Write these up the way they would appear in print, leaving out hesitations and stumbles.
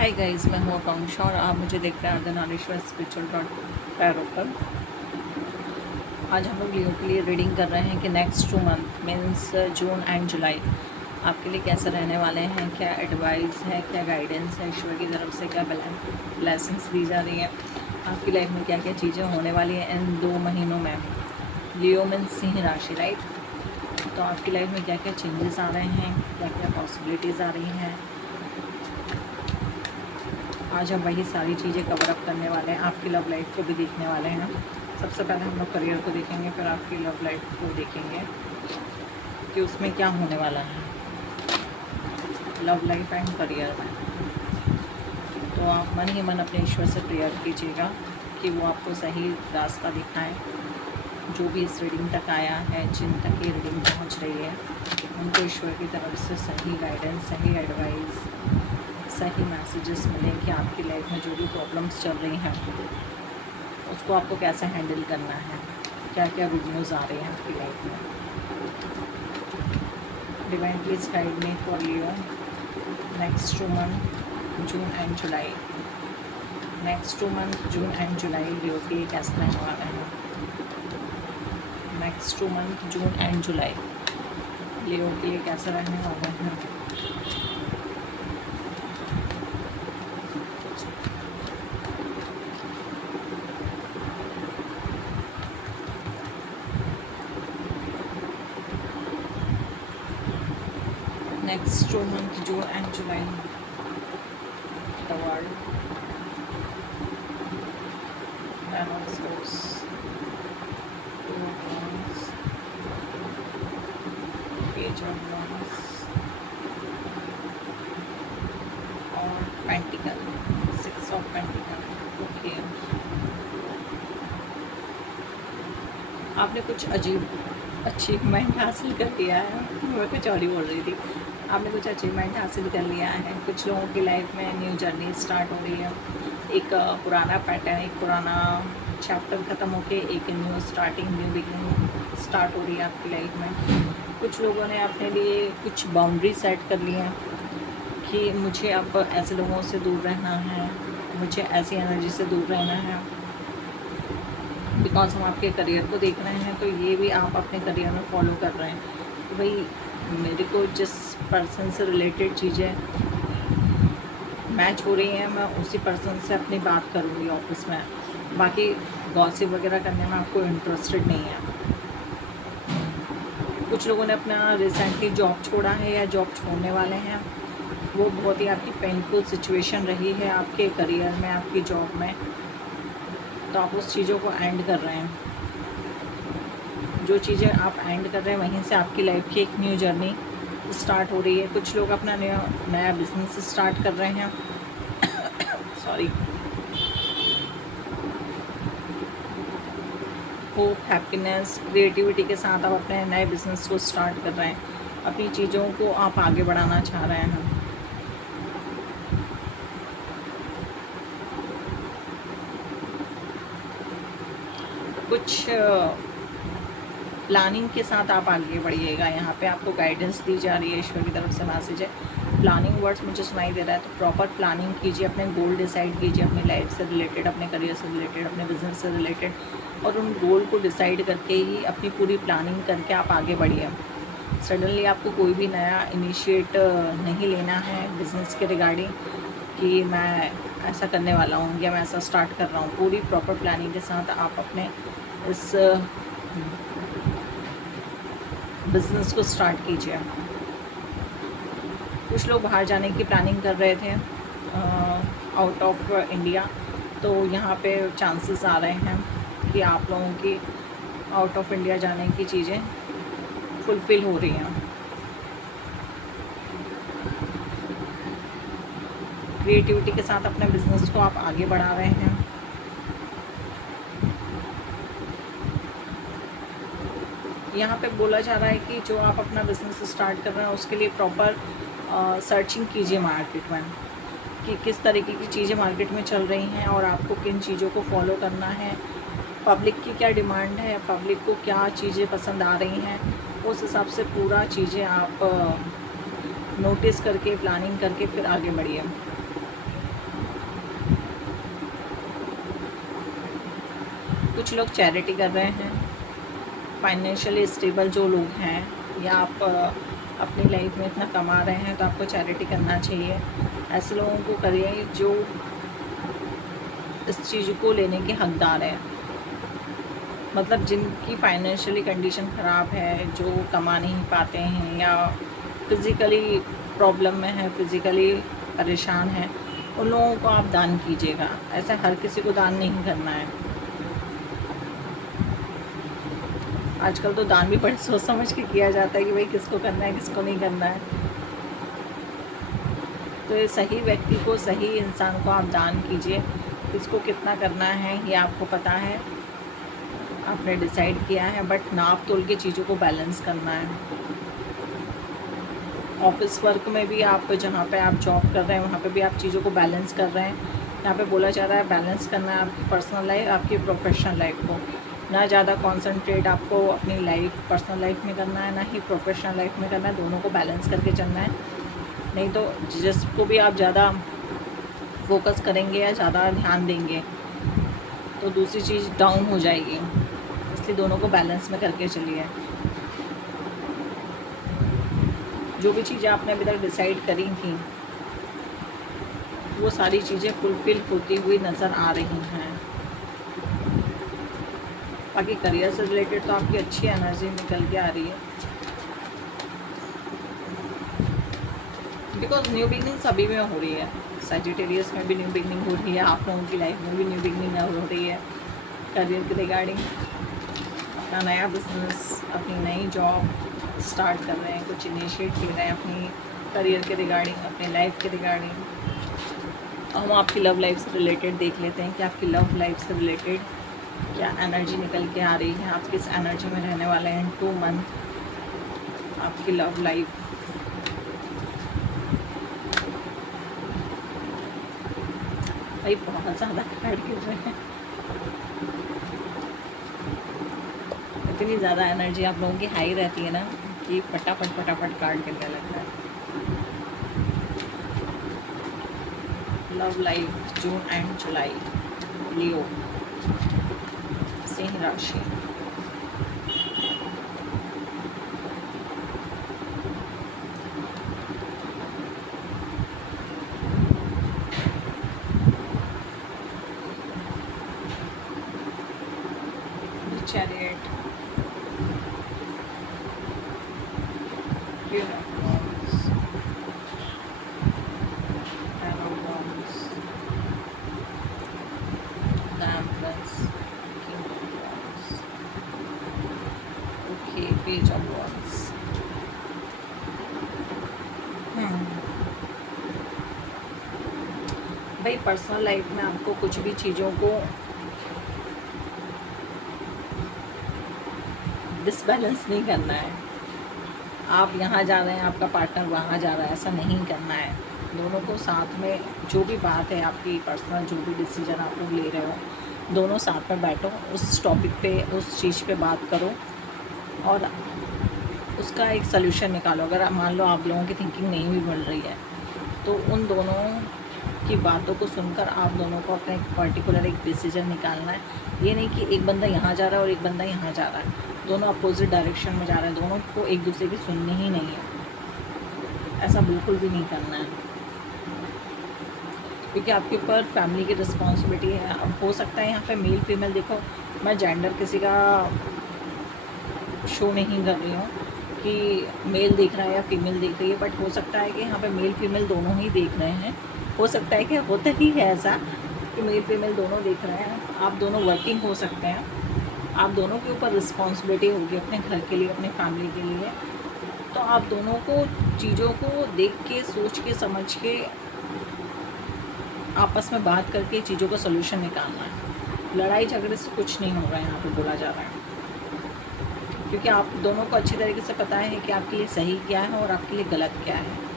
Hi guys, मैं हूँ आकांक्षा और आप मुझे देख रहे हैं अर्धनारीश्वर स्पिरिचुअल टैरो पर। आज हम लोग लियो के लिए रीडिंग कर रहे हैं कि next 2 month means June and July आपके लिए कैसे रहने वाले हैं, क्या एडवाइस है, क्या गाइडेंस है ईश्वर की तरफ से, क्या ब्लेसिंग्स दी जा रही हैं, आपकी लाइफ में क्या क्या चीज़ें होने वाली हैं इन 2 महीनों में। लियो मीन्स सिंह राशि, राइट। तो आपकी लाइफ में क्या क्या चेंजेस आ रहे हैं, क्या क्या पॉसिबिलिटीज़ आ रही हैं। आज हम वही सारी चीज़ें कवर अप करने वाले हैं, आपकी लव लाइफ को भी देखने वाले हैं। सबसे पहले हम लोग करियर को देखेंगे, फिर आपकी लव लाइफ को देखेंगे कि उसमें क्या होने वाला है लव लाइफ एंड करियर में। तो आप मन ही मन अपने ईश्वर से प्रेयर कीजिएगा कि वो आपको सही रास्ता दिखाएं। जो भी इस रीडिंग तक आया है, जिन तक ये रीडिंग पहुंच रही है, उनको ईश्वर की तरफ से सही गाइडेंस, सही एडवाइस, सही मैसेजेस मिलें कि आपकी लाइफ में जो भी प्रॉब्लम्स चल रही हैं उसको आपको कैसे हैंडल करना है, क्या क्या गुड न्यूज़ आ रही हैं आपकी लाइफ में। Divine please guide me for Leo next 2 month June and July. Next 2 month June and July Leo के लिए कैसे रहने वाला है। Next 2 month June and July Leo के लिए कैसे रहने वाले हैं। Next 2 months, June and July, the world, and also two of wands, page of wands, और pentacle, 6 of pentacle. Okay. आपने कुछ अचीवमेंट हासिल कर लिया है। मैं कुछ और ही बोल रही थी। आपने कुछ अचीवमेंट हासिल कर लिया है। कुछ लोगों की लाइफ में न्यू जर्नी स्टार्ट हो रही है। एक पुराना पैटर्न, एक पुराना चैप्टर ख़त्म होके एक new starting, new beginning start हो रही है आपकी लाइफ में। कुछ लोगों ने अपने लिए कुछ बाउंड्री सेट कर ली हैं कि मुझे अब ऐसे लोगों से दूर रहना है, मुझे ऐसी एनर्जी से दूर रहना है। बिकॉज हम आपके करियर को देख रहे हैं, तो ये भी आप अपने करियर में फॉलो कर रहे हैं कि भाई मेरे को जिस पर्सन से रिलेटेड चीज़ें मैच हो रही हैं, मैं उसी पर्सन से अपनी बात करूँगी ऑफिस में। बाकी गॉसिप वगैरह करने में आपको इंटरेस्टेड नहीं है। कुछ लोगों ने अपना रिसेंटली जॉब छोड़ा है या जॉब छोड़ने वाले हैं। वो बहुत ही आपकी पेनफुल सिचुएशन रही है आपके करियर में, आपकी जॉब में, तो आप उस चीज़ों को एंड कर रहे हैं। जो चीज़ें आप एंड कर रहे हैं वहीं से आपकी लाइफ की एक न्यू जर्नी स्टार्ट हो रही है। कुछ लोग अपना नया बिजनेस स्टार्ट कर रहे हैं। सॉरी। होप, हैप्पीनेस, क्रिएटिविटी के साथ आप अपने नए बिजनेस को स्टार्ट कर रहे हैं। अपनी चीज़ों को आप आगे बढ़ाना चाह रहे हैं। कुछ प्लानिंग के साथ आप आगे बढ़िएगा। यहाँ पे आपको गाइडेंस दी जा रही है, ईश्वर की तरफ से मैसेज है। प्लानिंग वर्ड्स मुझे सुनाई दे रहा है, तो प्रॉपर प्लानिंग कीजिए, अपने गोल डिसाइड कीजिए, अपनी लाइफ से रिलेटेड, अपने करियर से रिलेटेड, अपने बिजनेस से रिलेटेड, और उन गोल को डिसाइड करके ही अपनी पूरी प्लानिंग करके आप आगे बढ़िए। सडनली आपको कोई भी नया इनिशिएट नहीं लेना है बिज़नेस के रिगार्डिंग कि मैं ऐसा करने वाला हूँ या मैं ऐसा स्टार्ट कर रहा हूँ। पूरी प्रॉपर प्लानिंग के साथ आप अपने इस बिज़नेस को स्टार्ट कीजिए। कुछ लोग बाहर जाने की प्लानिंग कर रहे थे आउट ऑफ इंडिया, तो यहाँ पे चांसेस आ रहे हैं कि आप लोगों की आउट ऑफ इंडिया जाने की चीज़ें फुलफ़िल हो रही हैं। क्रिएटिविटी के साथ अपने बिज़नेस को आप आगे बढ़ा रहे हैं। यहाँ पे बोला जा रहा है कि जो आप अपना बिज़नेस स्टार्ट कर रहे हैं उसके लिए प्रॉपर सर्चिंग कीजिए मार्केट में कि किस तरीके की चीज़ें मार्केट में चल रही हैं और आपको किन चीज़ों को फॉलो करना है। पब्लिक की क्या डिमांड है, पब्लिक को क्या चीज़ें पसंद आ रही हैं, उस हिसाब से पूरा चीज़ें आप नोटिस करके, प्लानिंग करके फिर आगे बढ़िए। कुछ लोग चैरिटी कर रहे हैं। फाइनेंशियली स्टेबल जो लोग हैं, या आप अपनी लाइफ में इतना कमा रहे हैं तो आपको चैरिटी करना चाहिए। ऐसे लोगों को करिए जो इस चीज़ को लेने के हकदार हैं। मतलब जिनकी फाइनेंशियली कंडीशन ख़राब है, जो कमा नहीं पाते हैं या फिज़िकली प्रॉब्लम में है, फिज़िकली परेशान हैं, उन लोगों को आप दान कीजिएगा। ऐसा हर किसी को दान नहीं करना है। आजकल तो दान भी बड़े सोच समझ के किया जाता है कि भाई किसको करना है, किसको नहीं करना है। तो ये सही व्यक्ति को, सही इंसान को आप दान कीजिए। किसको कितना करना है ये आपको पता है, आपने डिसाइड किया है, बट नाप तोल के चीज़ों को बैलेंस करना है। ऑफिस वर्क में भी आप जहाँ पे आप जॉब कर रहे हैं वहाँ पे भी आप चीज़ों को बैलेंस कर रहे हैं। यहाँ पे बोला जा रहा है बैलेंस करना है आपकी पर्सनल लाइफ, आपकी प्रोफेशनल लाइफ को। ना ज़्यादा कंसंट्रेट आपको अपनी लाइफ, पर्सनल लाइफ में करना है, ना ही प्रोफेशनल लाइफ में करना है। दोनों को बैलेंस करके चलना है। नहीं तो जिसको भी आप ज़्यादा फोकस करेंगे या ज़्यादा ध्यान देंगे तो दूसरी चीज़ डाउन हो जाएगी। इसलिए दोनों को बैलेंस में करके चलिए। जो भी चीज़ें आपने अभी तक डिसाइड करी थी वो सारी चीज़ें फुलफ़िल होती हुई नज़र आ रही हैं। बाकी करियर से रिलेटेड तो आपकी अच्छी एनर्जी निकल के आ रही है, बिकॉज न्यू बिगनिंग सभी में हो रही है। सैजिटेरियस में भी न्यू बिगनिंग हो रही है, आप लोगों की लाइफ में भी न्यू बिगनिंग हो रही है। करियर के रिगार्डिंग अपना नया बिजनेस, अपनी नई जॉब स्टार्ट कर रहे हैं, कुछ इनिशिएट ले रहे हैं अपनी करियर के रिगार्डिंग, अपनी लाइफ के रिगार्डिंग। हम आपकी लव लाइफ से रिलेटेड देख लेते हैं कि आपकी लव लाइफ से रिलेटेड क्या एनर्जी निकल के आ रही है। आप किस एनर्जी में रहने वाले हैं 2 मंथ आपकी लव लाइफ। भाई बहुत ज़्यादा कार्ड गिर रहे हैं, इतनी ज़्यादा एनर्जी आप लोगों की हाई रहती है ना कि फटाफट फटाफट कार्ड गिरने लगता है। Love life June and July, लियो, सिंह राशि। Chariot, page of wands. भाई पर्सनल लाइफ में आपको कुछ भी चीज़ों को डिसबैलेंस नहीं करना है। आप यहाँ जा रहे हैं, आपका पार्टनर वहाँ जा रहा है, ऐसा नहीं करना है। दोनों को साथ में जो भी बात है आपकी पर्सनल, जो भी डिसीजन आप लोग ले रहे हो, दोनों साथ में बैठो, उस टॉपिक पे, उस चीज़ पे बात करो और उसका एक सल्यूशन निकालो। अगर मान लो आप लोगों की थिंकिंग नहीं भी मिल रही है तो उन दोनों की बातों को सुनकर आप दोनों को अपना एक पर्टिकुलर एक डिसीजन निकालना है। ये नहीं कि एक बंदा यहाँ जा रहा है और एक बंदा यहाँ जा रहा है, दोनों अपोजिट डायरेक्शन में जा रहे हैं, दोनों को एक दूसरे की सुननी ही नहीं है। ऐसा बिल्कुल भी नहीं करना है, क्योंकि आपके ऊपर फैमिली की रिस्पॉन्सिबिलिटी है। अब हो सकता है यहाँ पे मेल फीमेल, देखो मैं जेंडर किसी का शो नहीं कर रही हूँ कि मेल देख रहा है या फीमेल देख रही है, बट हो सकता है कि यहाँ पे मेल फीमेल दोनों ही देख रहे हैं। हो सकता है कि होता ही है ऐसा कि मेल फीमेल दोनों देख रहे हैं। आप दोनों वर्किंग हो सकते हैं, आप दोनों के ऊपर रिस्पॉन्सिबिलिटी होगी अपने घर के लिए, अपने फैमिली के लिए। तो आप दोनों को चीज़ों को देख के, सोच के, समझ के, आपस में बात करके चीज़ों का सलूशन निकालना है। लड़ाई झगड़े से कुछ नहीं होगा यहाँ पे बोला जा रहा है, क्योंकि आप दोनों को अच्छी तरीके से पता है कि आपके लिए सही क्या है और आपके लिए गलत क्या है।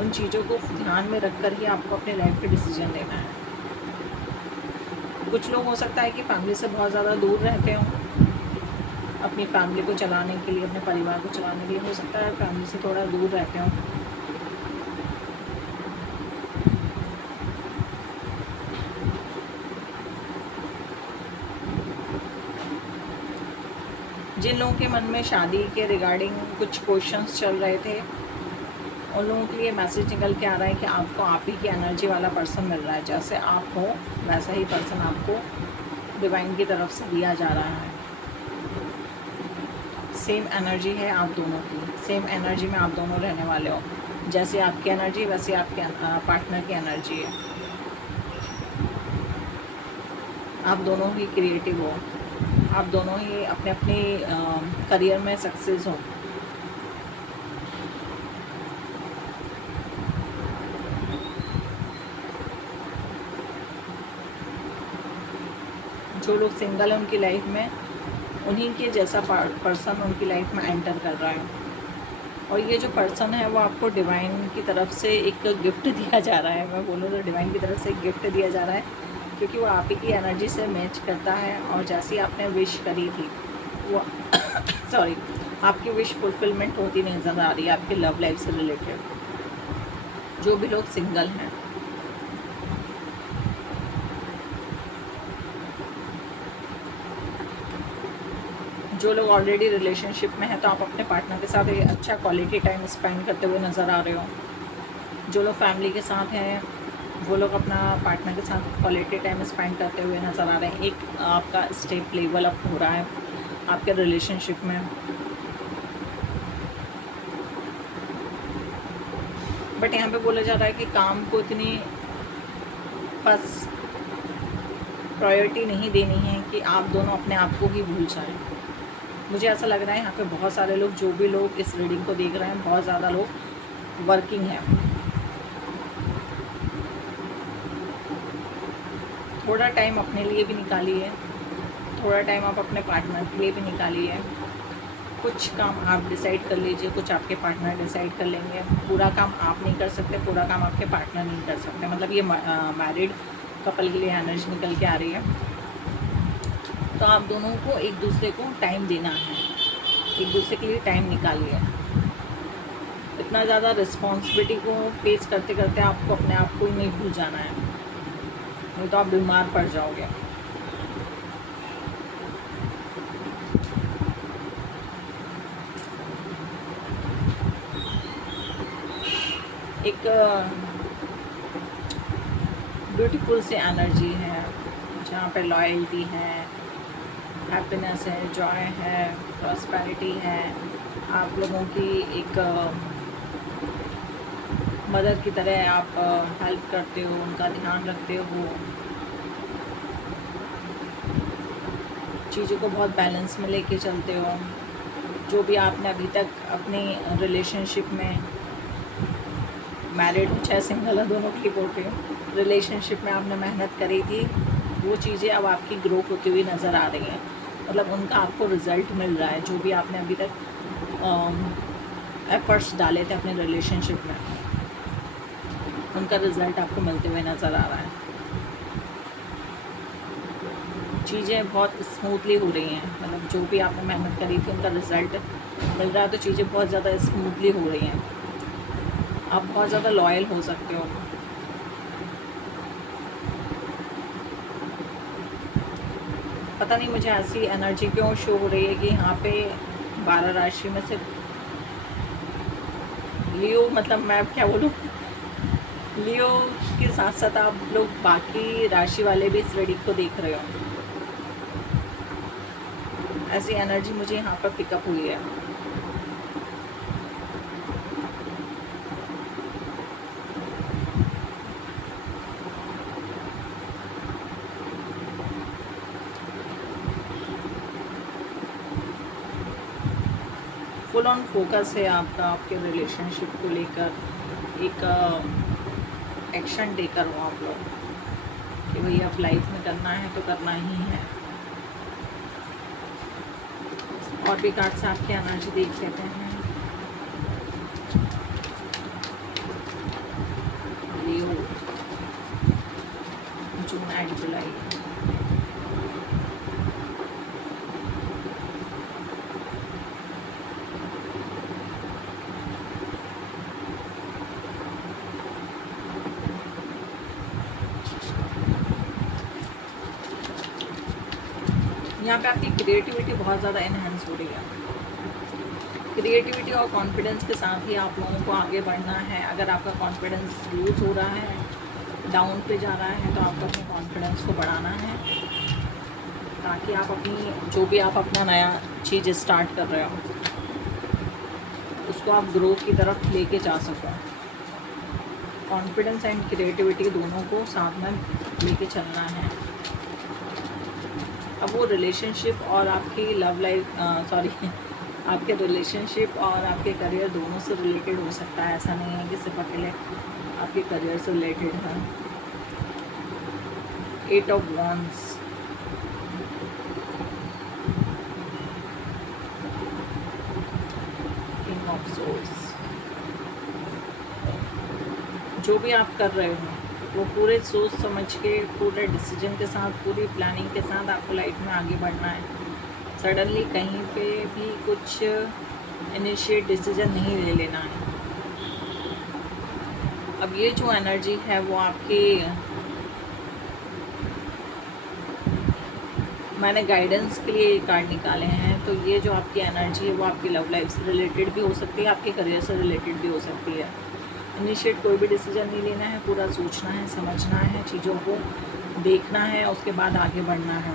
उन चीज़ों को ध्यान में रख कर ही आपको अपने लाइफ पे डिसीजन लेना है। कुछ लोग हो सकता है कि फैमिली से बहुत ज़्यादा दूर रहते हों, अपनी फैमिली को चलाने के लिए, अपने परिवार को चलाने के लिए हो सकता है फैमिली से थोड़ा दूर रहते हों। जिन लोगों के मन में शादी के रिगार्डिंग कुछ क्वेश्चंस चल रहे थे, उन लोगों के लिए मैसेज निकल के आ रहा है कि आपको आप ही की एनर्जी वाला पर्सन मिल रहा है। जैसे आप हो वैसा ही पर्सन आपको डिवाइन की तरफ से दिया जा रहा है। सेम एनर्जी है आप दोनों की, सेम एनर्जी में आप दोनों रहने वाले हो। जैसे आपकी एनर्जी वैसे आपके पार्टनर की एनर्जी है। आप दोनों ही क्रिएटिव हो, आप दोनों ही अपने अपने करियर में सक्सेस हो। जो लोग सिंगल हैं उनकी लाइफ में उन्हीं के जैसा पर्सन उनकी लाइफ में एंटर कर रहा है। और ये जो पर्सन है वो आपको डिवाइन की तरफ से एक गिफ्ट दिया जा रहा है। मैं बोलूँ तो डिवाइन की तरफ से एक गिफ्ट दिया जा रहा है, क्योंकि वो आप ही की एनर्जी से मैच करता है। और जैसी आपने विश करी थी वो सॉरी आपकी विश फुलफिलमेंट होती नज़र आ रही है आपके लव लाइफ से रिलेटेड। जो भी लोग सिंगल हैं, जो लोग ऑलरेडी रिलेशनशिप में हैं, तो आप अपने पार्टनर के साथ एक अच्छा क्वालिटी टाइम स्पेंड करते हुए नज़र आ रहे हो। जो लोग फैमिली के साथ हैं वो लोग अपना पार्टनर के साथ क्वालिटी टाइम स्पेंड करते हुए नज़र आ रहे हैं। एक आपका स्टेप लेवल अप हो रहा है आपके रिलेशनशिप में। बट यहाँ पे बोला जा रहा है कि काम को इतनी फर्स्ट प्रायोरिटी नहीं देनी है कि आप दोनों अपने आप को ही भूल जाएं। मुझे ऐसा लग रहा है यहाँ पे बहुत सारे लोग, जो भी लोग इस रीडिंग को देख रहे हैं, बहुत ज़्यादा लोग वर्किंग हैं। थोड़ा टाइम अपने लिए भी निकालिए, थोड़ा टाइम आप अपने पार्टनर के लिए भी निकालिए। कुछ काम आप डिसाइड कर लीजिए, कुछ आपके पार्टनर डिसाइड कर लेंगे। पूरा काम आप नहीं कर सकते, पूरा काम आपके पार्टनर नहीं कर सकते। मतलब ये मैरिड कपल के लिए एनर्जी निकल के आ रही है। तो आप दोनों को एक दूसरे को टाइम देना है, एक दूसरे के लिए टाइम निकालिए। इतना ज़्यादा रिस्पॉन्सिबिलिटी को फेस करते करते आपको अपने आप को ही नहीं भूल जाना है, नहीं तो आप बीमार पड़ जाओगे। एक ब्यूटीफुल सी एनर्जी है जहाँ पे लॉयल्टी है, हैप्पीनेस है, जॉय है, प्रॉस्पेरिटी है। आप लोगों की एक मदर की तरह आप हेल्प करते हो, उनका ध्यान रखते हो, चीज़ों को बहुत बैलेंस में लेके चलते हो। जो भी आपने अभी तक अपनी रिलेशनशिप में, मैरिड हो चाहे सिंगल हो, दोनों की बोल रही हूँ, रिलेशनशिप में आपने मेहनत करी थी, वो चीज़ें अब आपकी ग्रो होती हुई नज़र आ रही हैं। मतलब उनका आपको रिज़ल्ट मिल रहा है। जो भी आपने अभी तक एफर्ट्स डाले थे अपने रिलेशनशिप में, उनका रिज़ल्ट आपको मिलते हुए नज़र आ रहा है। चीज़ें बहुत स्मूथली हो रही हैं। मतलब जो भी आपने मेहनत करी थी उनका रिज़ल्ट मिल रहा है, तो चीज़ें बहुत ज़्यादा स्मूथली हो रही हैं। आप बहुत ज़्यादा लॉयल हो सकते हो। पता नहीं मुझे ऐसी एनर्जी क्यों शो हो रही है कि यहाँ पे 12 राशि में से लियो, मतलब मैं क्या बोलूँ, लियो के साथ साथ आप लोग बाकी राशि वाले भी इस रीडिंग को देख रहे हो। ऐसी एनर्जी मुझे यहाँ पर पिकअप हुई है। फुल ऑन फोकस है आपका आपके रिलेशनशिप को लेकर। एक एक्शन टेकर हो आप लोग कि भाई अब लाइफ में करना है तो करना ही है। और भी कार्ड से आपकी एनर्जी देख लेते हैं। लियो, जून एंड जुलाई। यहाँ पे आपकी क्रिएटिविटी बहुत ज़्यादा इन्हेंस हो रही है। क्रिएटिविटी और कॉन्फिडेंस के साथ ही आप लोगों को आगे बढ़ना है। अगर आपका कॉन्फिडेंस लूज़ हो रहा है, डाउन पे जा रहा है, तो आपको अपने कॉन्फिडेंस को बढ़ाना है, ताकि आप अपनी जो भी आप अपना नया चीज़ स्टार्ट कर रहे हो उसको आप ग्रोथ की तरफ लेके जा सको। कॉन्फिडेंस एंड क्रिएटिविटी दोनों को साथ में लेके चलना है। अब वो रिलेशनशिप और आपकी लव लाइफ आपके रिलेशनशिप और आपके करियर दोनों से रिलेटेड हो सकता है। ऐसा नहीं है कि सिर्फ अकेले आपके करियर से रिलेटेड है। 8 of wands, king of source. जो भी आप कर रहे हो वो पूरे सोच समझ के, पूरे डिसीजन के साथ, पूरी प्लानिंग के साथ आपको लाइफ में आगे बढ़ना है। सडनली कहीं पे भी कुछ इनिशिएट डिसीजन नहीं ले लेना है। अब ये जो एनर्जी है वो आपकी, मैंने गाइडेंस के लिए कार्ड निकाले हैं, तो ये जो आपकी एनर्जी है वो आपकी लव लाइफ से रिलेटेड भी हो सकती है, आपके करियर से रिलेटेड भी हो सकती है। इनिशिएट कोई भी डिसीजन नहीं लेना है, पूरा सोचना है, समझना है, चीज़ों को देखना है, उसके बाद आगे बढ़ना है।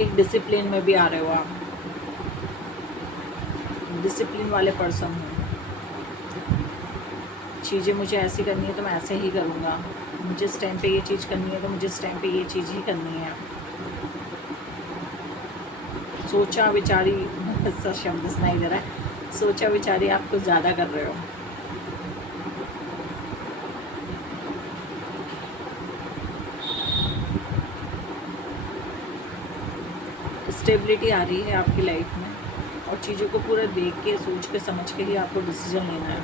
एक डिसिप्लिन में भी आ रहे हो आप, डिसिप्लिन वाले पर्सन हो। चीज़ें मुझे ऐसी करनी है तो मैं ऐसे ही करूँगा, मुझे इस टाइम पे ये चीज़ करनी है तो मुझे इस टाइम पे ये चीज़ ही करनी है। सोचा विचारी ऐसा शब्द सुनाई दे रहा है, सोचा विचारी आप कुछ ज़्यादा कर रहे हो। स्टेबिलिटी आ रही है आपकी लाइफ में, और चीज़ों को पूरा देख के, सोच के, समझ के ही आपको डिसीजन लेना है।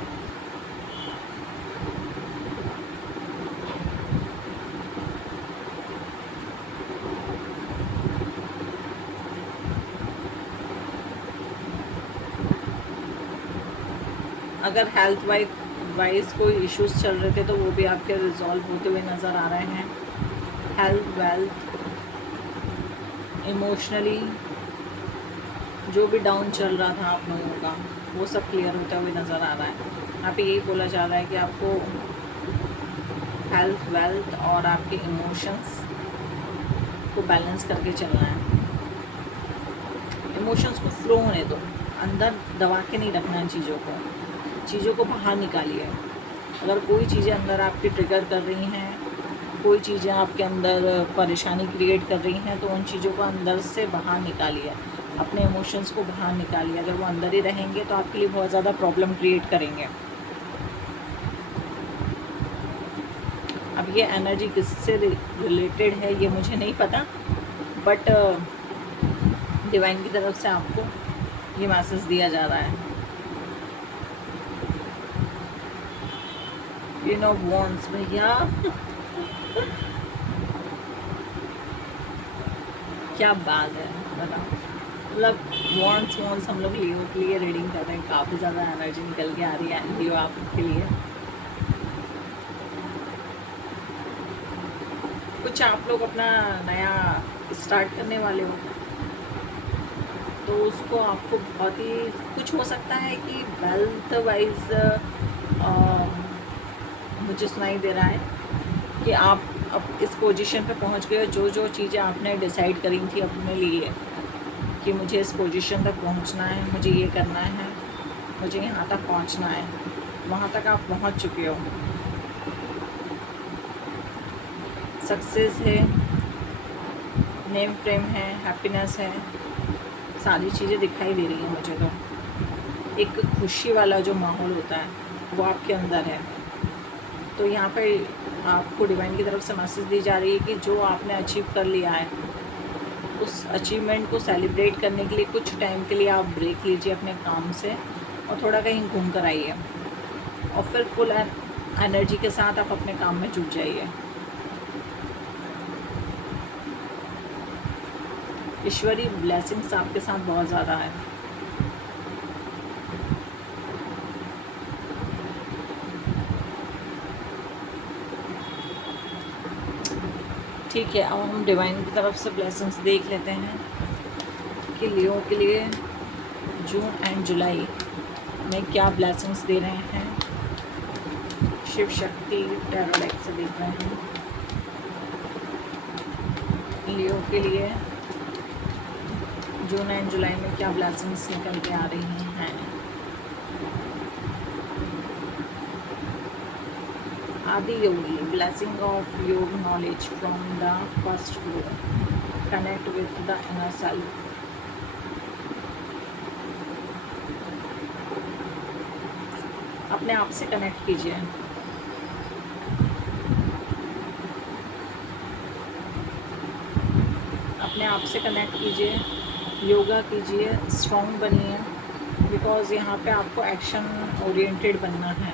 अगर हेल्थ वाइज कोई इश्यूज चल रहे थे तो वो भी आपके रिजॉल्व होते हुए नज़र आ रहे हैं। हेल्थ, वेल्थ, इमोशनली जो भी डाउन चल रहा था आप लोगों का वो सब क्लियर होता हुए नज़र आ रहा है। यहाँ पे यही बोला जा रहा है कि आपको हेल्थ, वेल्थ और आपके इमोशंस को बैलेंस करके चलना है। इमोशंस को फ्लो होने दो, अंदर दबा के नहीं रखना है चीज़ों को बाहर निकालिए। अगर कोई चीज़ें अंदर आपके ट्रिगर कर रही हैं, कोई चीज़ें आपके अंदर परेशानी क्रिएट कर रही हैं, तो उन चीज़ों को अंदर से बाहर निकालिए, अपने इमोशंस को बाहर निकालिए। अगर वो अंदर ही रहेंगे तो आपके लिए बहुत ज़्यादा प्रॉब्लम क्रिएट करेंगे। अब ये एनर्जी किससे रिलेटेड है ये मुझे नहीं पता, बट डिवाइन की तरफ से आपको ये मैसेज दिया जा रहा है। क्वीन ऑफ वॉन्ड्स भैया क्या बात है, बताओ। मतलब वॉन्ड्स हम लोग लियो के लिए रीडिंग कर रहे हैं, काफ़ी ज़्यादा एनर्जी निकल के आ रही है लियो आपके लिए। कुछ आप लोग अपना नया स्टार्ट करने वाले हो, तो उसको आपको बहुत ही कुछ हो सकता है कि वेल्थ वाइज मुझे सुनाई दे रहा है कि आप अब इस पोजीशन पे पहुंच गए। जो चीज़ें आपने डिसाइड करी थी अपने लिए कि मुझे इस पोजीशन तक पहुंचना है, मुझे ये करना है, मुझे यहाँ तक पहुंचना है, वहाँ तक आप पहुंच चुके हो। सक्सेस है, नेम फ्रेम है, हैप्पीनेस है, सारी चीज़ें दिखाई दे रही हैं मुझे। तो एक खुशी वाला जो माहौल होता है वो आपके अंदर है। तो यहाँ पे आपको डिवाइन की तरफ से मैसेज दी जा रही है कि जो आपने अचीव कर लिया है उस अचीवमेंट को सेलिब्रेट करने के लिए कुछ टाइम के लिए आप ब्रेक लीजिए अपने काम से और थोड़ा कहीं घूम कर आइए, और फिर फुल एनर्जी के साथ आप अपने काम में जुट जाइए। ईश्वरी ब्लेसिंग्स आपके साथ बहुत ज़्यादा है। ठीक है, अब हम डिवाइन की तरफ से ब्लेसिंग्स देख लेते हैं आपके लियो के लिए जून एंड जुलाई में क्या ब्लेसिंग्स दे रहे हैं शिव शक्ति टैरो डेक से देख रहे हैं लियो के लिए जून एंड जुलाई में क्या ब्लेसिंग्स निकल के आ रही हैं। आदि योगी ब्लेसिंग ऑफ योग knowledge from the first grow connect with the inner self. अपने आप से कनेक्ट कीजिए, अपने आप से कनेक्ट कीजिए, योगा कीजिए, स्ट्रॉन्ग बनिए, बिकॉज़ यहाँ पे आपको एक्शन ओरिएंटेड बनना है।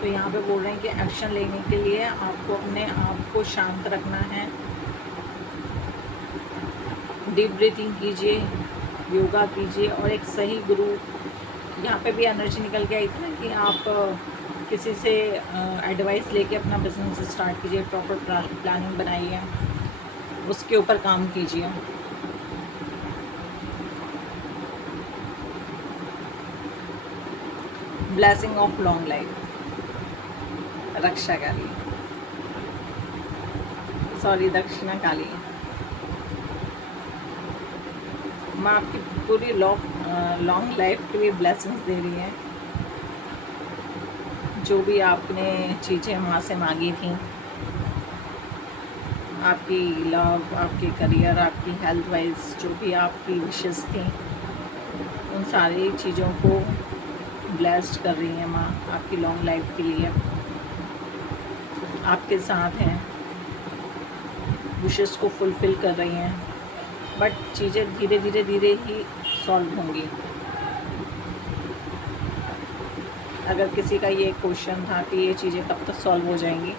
तो यहाँ पे बोल रहे हैं कि एक्शन लेने के लिए आपको अपने आप को शांत रखना है, डीप ब्रीथिंग कीजिए, योगा कीजिए और एक सही गुरु। यहाँ पे भी एनर्जी निकल के आई थी ना कि आप किसी से एडवाइस लेके अपना बिजनेस स्टार्ट कीजिए, प्रॉपर प्लानिंग बनाइए, उसके ऊपर काम कीजिए। Blessing of long life Raksha Kali, sorry दक्षिणा काली। माँ आपकी पूरी लॉन्ग लाइफ के लिए ब्लेसिंग्स दे रही है। जो भी आपने चीज़ें माँ से मांगी थी, आपकी लव, आपके करियर, आपकी हेल्थ वाइज जो भी आपकी विशेस थी, उन सारी चीज़ों को ब्लेस्ड कर रही है माँ आपकी लॉन्ग लाइफ के लिए। आपके साथ हैं, विशेस को फुलफ़िल कर रही हैं, बट चीज़ें धीरे ही सॉल्व होंगी। अगर किसी का ये क्वेश्चन था कि ये चीज़ें कब तक सॉल्व हो जाएंगी,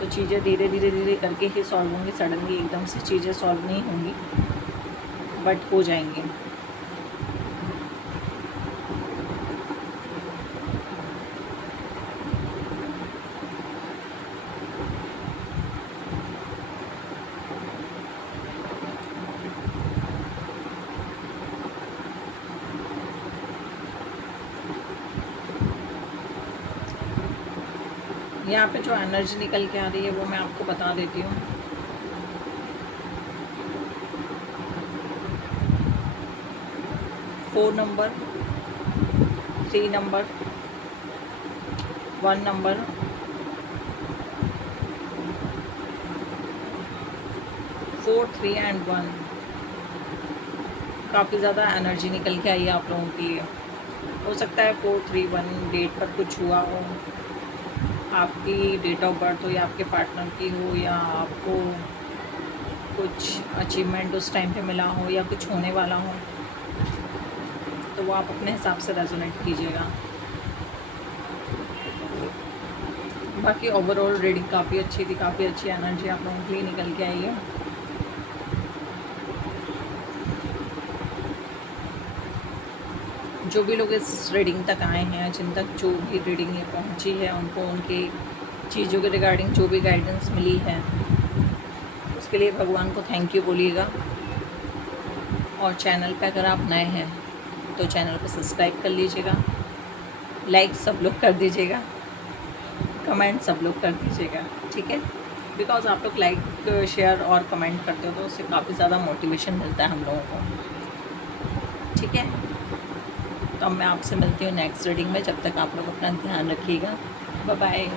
तो चीज़ें धीरे करके ही सॉल्व होंगी। सडनली एकदम से चीज़ें सॉल्व नहीं होंगी, बट हो जाएंगी। यहाँ पे जो एनर्जी निकल के आ रही है वो मैं आपको बता देती हूँ। Four number, 3 number, 1 number, 4, 3 and 1 काफ़ी ज़्यादा एनर्जी निकल के आई है आप लोगों की। हो सकता है 4, 3, 1 डेट पर कुछ हुआ हो, आपकी डेट ऑफ बर्थ हो या आपके पार्टनर की हो, या आपको कुछ अचीवमेंट उस टाइम पे मिला हो या कुछ होने वाला हो, तो वो आप अपने हिसाब से रेजोनेट कीजिएगा। बाकी ओवरऑल रीडिंग काफ़ी अच्छी थी, काफ़ी अच्छी एनर्जी आप लोगों के लिए निकल के आई है। जो भी लोग इस रीडिंग तक आए हैं, जिन तक जो भी रीडिंग ये पहुंची है, उनको उनकी चीज़ों के रिगार्डिंग जो भी गाइडेंस मिली है, उसके लिए भगवान को थैंक यू बोलिएगा। और चैनल पे अगर आप नए हैं तो चैनल को सब्सक्राइब कर लीजिएगा, लाइक सब लोग कर दीजिएगा, कमेंट सब लोग कर दीजिएगा, ठीक है। बिकॉज़ आप लोग लाइक, शेयर और कमेंट करते हो तो उससे काफ़ी ज़्यादा मोटिवेशन मिलता है हम लोगों को, ठीक है। तो अब मैं आपसे मिलती हूँ नेक्स्ट रीडिंग में। जब तक आप लोग अपना ध्यान रखिएगा। Bye bye.